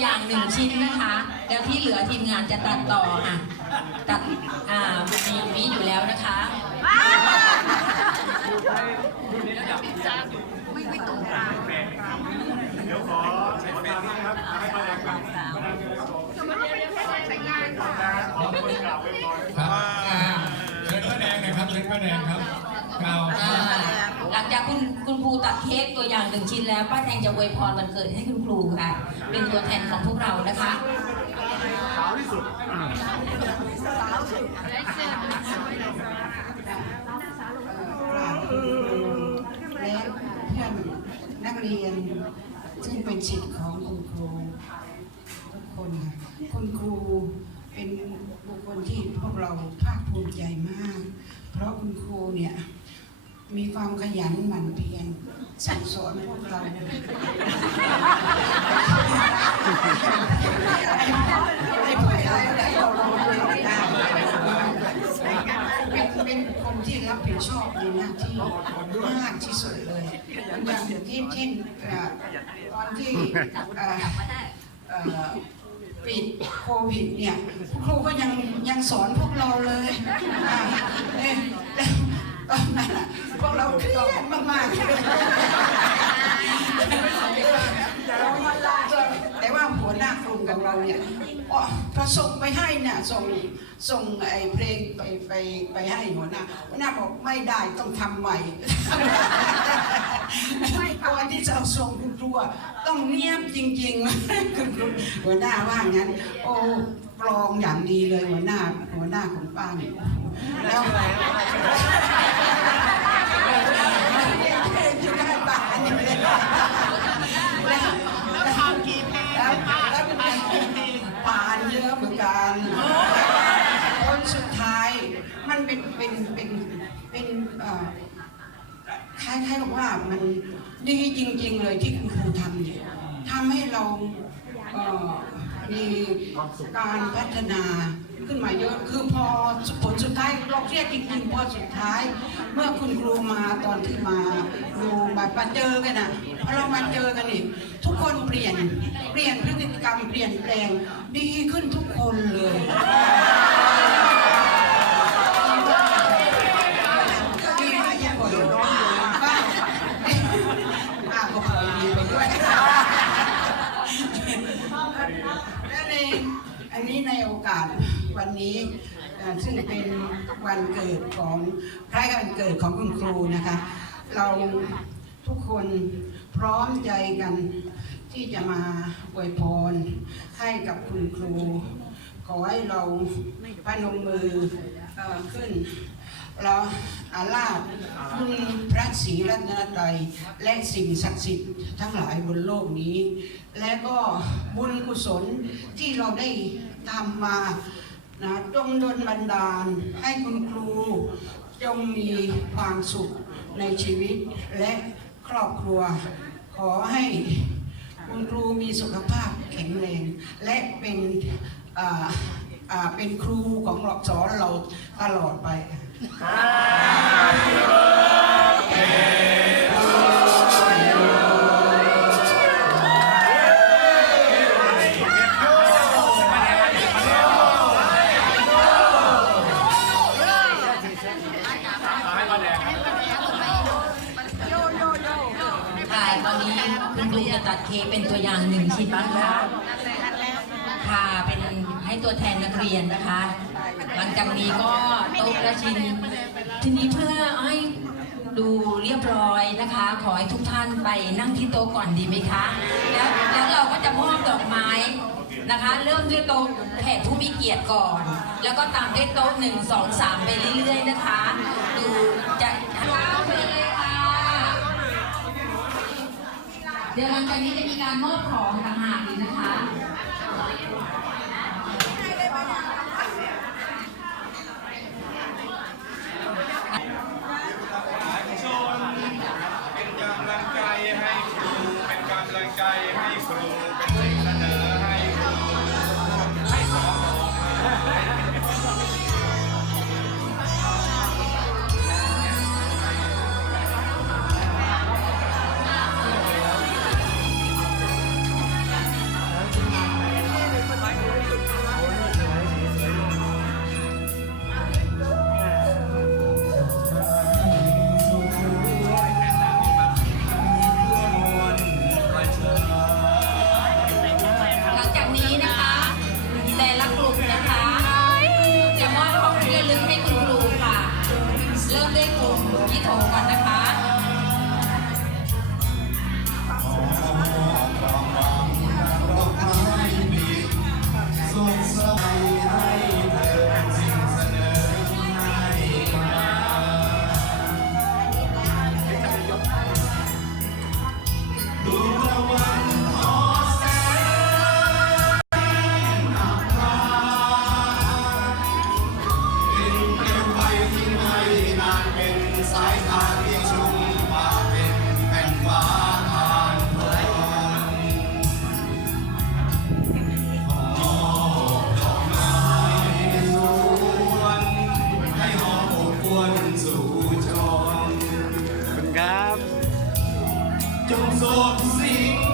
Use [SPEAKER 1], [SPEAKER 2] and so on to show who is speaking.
[SPEAKER 1] อย่างหนึ่งชิ้นนะคะ แล้วที่เหลือทีมงานจะตัดต่อค่ะ ตัด อ่ามีมีอยู่แล้วนะคะ
[SPEAKER 2] เดี๋ยวขอขอตามนะครับให้ป้าแดงก่อนขอบคุณกล่าวไว้ก่อน
[SPEAKER 3] ครับอ่าเชิญพระแดงหนะครับเชิญพระแดงครับกล่าว
[SPEAKER 1] อ่าหลังจากคุณ คุณครูตัดเค้กตัวอย่างหนึ่งชิ้นแล้วป้าแดงจะอวยพรวันเกิดให้คุณครูค่ะ เป็นตัวแทนของพวกเรานะคะ
[SPEAKER 2] ขาวที่สุด
[SPEAKER 4] และเพื่อนนักเรียนซึ่งเป็นศิษย์ของคุณครูทุกคนค่ะคุณครูเป็นบุคคลที่พวกเราภาคภูมิใจมาก เพราะคุณครูเนี่ย มีความขยันหมั่นเพียรสั่งสอนพวกเราให้พวกเราได้เราเราได้เป็นเป็นคนที่รับผิดชอบในหน้าที่มากที่สุดเลยอย่างที่เช่นตอนที่ปิดโควิดเนี่ยครูก็ยังยังสอนพวกเราเลยเอ๊ะแล้ว ตอนนั้นน่ะพวกเราเครียดมากๆแต่ว่าหัวหน้ากลุ่มของเราเนี่ยอ๋อพอส่งไปให้เนี่ยส่งส่งไอ้เพลงไปไปไปให้หัวหน้าหัวหน้าบอกไม่ได้ต้องทำใหม่ไม่ก่อนที่จะเอาส่งคุณครูอะต้องเนียบจริงๆคุณครูหัวหน้าว่างั้น โอ้กรองอย่างดีเลยหัวหน้าหัวหน้าของป้าเนี่ย แล้วจะได้ป้าเนี่ยแล้วแล้วทำกี่เพลงแล้วแล้วผ่านเยอะเหมือนกันผลสุดท้ายมันเป็นเป็นเป็นเป็นเอ่อคล้ายๆกับว่ามันดีจริง ๆ เลยที่คุณครูทำเนี่ยทำให้เราเอ่อ มีการพัฒนาขึ้นมาเยอะ คือพอผลสุดท้ายเราเครียดจริงๆพอสุดท้าย เมื่อคุณครูมาตอนที่มาดูมามาเจอกันอะพอเรามาเจอกันนี่ทุกคนเปลี่ยนเปลี่ยนพฤติกรรมเปลี่ยนแปลงดีขึ้นทุกคนเลย วันนี้ซึ่งเป็นวันเกิดของคล้ายกับวันเกิดของคุณครูนะคะ เราทุกคนพร้อมใจกันที่จะมาอวยพรให้กับคุณครู ขอให้เราพนมมือเอ่อขึ้นเราอาลาบคุณพระศรีรัตนตรัยและสิ่งศักดิ์สิทธิ์ทั้งหลายบนโลกนี้ และก็บุญกุศลที่เราได้ทำมา นะจงดลบันดาลให้คุณครู จงมีความสุขในชีวิตและครอบครัว ขอให้คุณครูมีสุขภาพแข็งแรง และเป็นเป็นครูของหลอกสอนเราตลอดไป
[SPEAKER 1] ค่ะ ตอนนี้คุณครูจะตัดเค้กเป็นตัวอย่างหนึ่งชิ้นนะคะค่ะเป็นให้ตัวแทนนักเรียนนะคะ หลังจากนี้ก็โต๊ะละชิ้นทีนี้เพื่อให้ดูเรียบร้อยนะคะ ขอให้ทุกท่านไปนั่งที่โต๊ะก่อนดีไหมคะ แล้วแล้วเราก็จะมอบดอกไม้นะคะ เริ่มด้วยโต๊ะแขกผู้มีเกียรติก่อน แล้วก็ตามด้วยโต๊ะหนึ่งสองสามไปเรื่อยๆนะคะ ดูจะว้าวไเดี๋ยวหลังจากนี้จะมีการมอบของต่างหากอีกนะคะ
[SPEAKER 2] ก่อนนะ
[SPEAKER 5] สายทานที่ชุ่มมาเป็นแผ่นฟ้าทานเพลินหอบดอกไม้สวนให้หอมอบอวนสู่ชน
[SPEAKER 6] คุณครับ
[SPEAKER 5] จงสดสิ่ง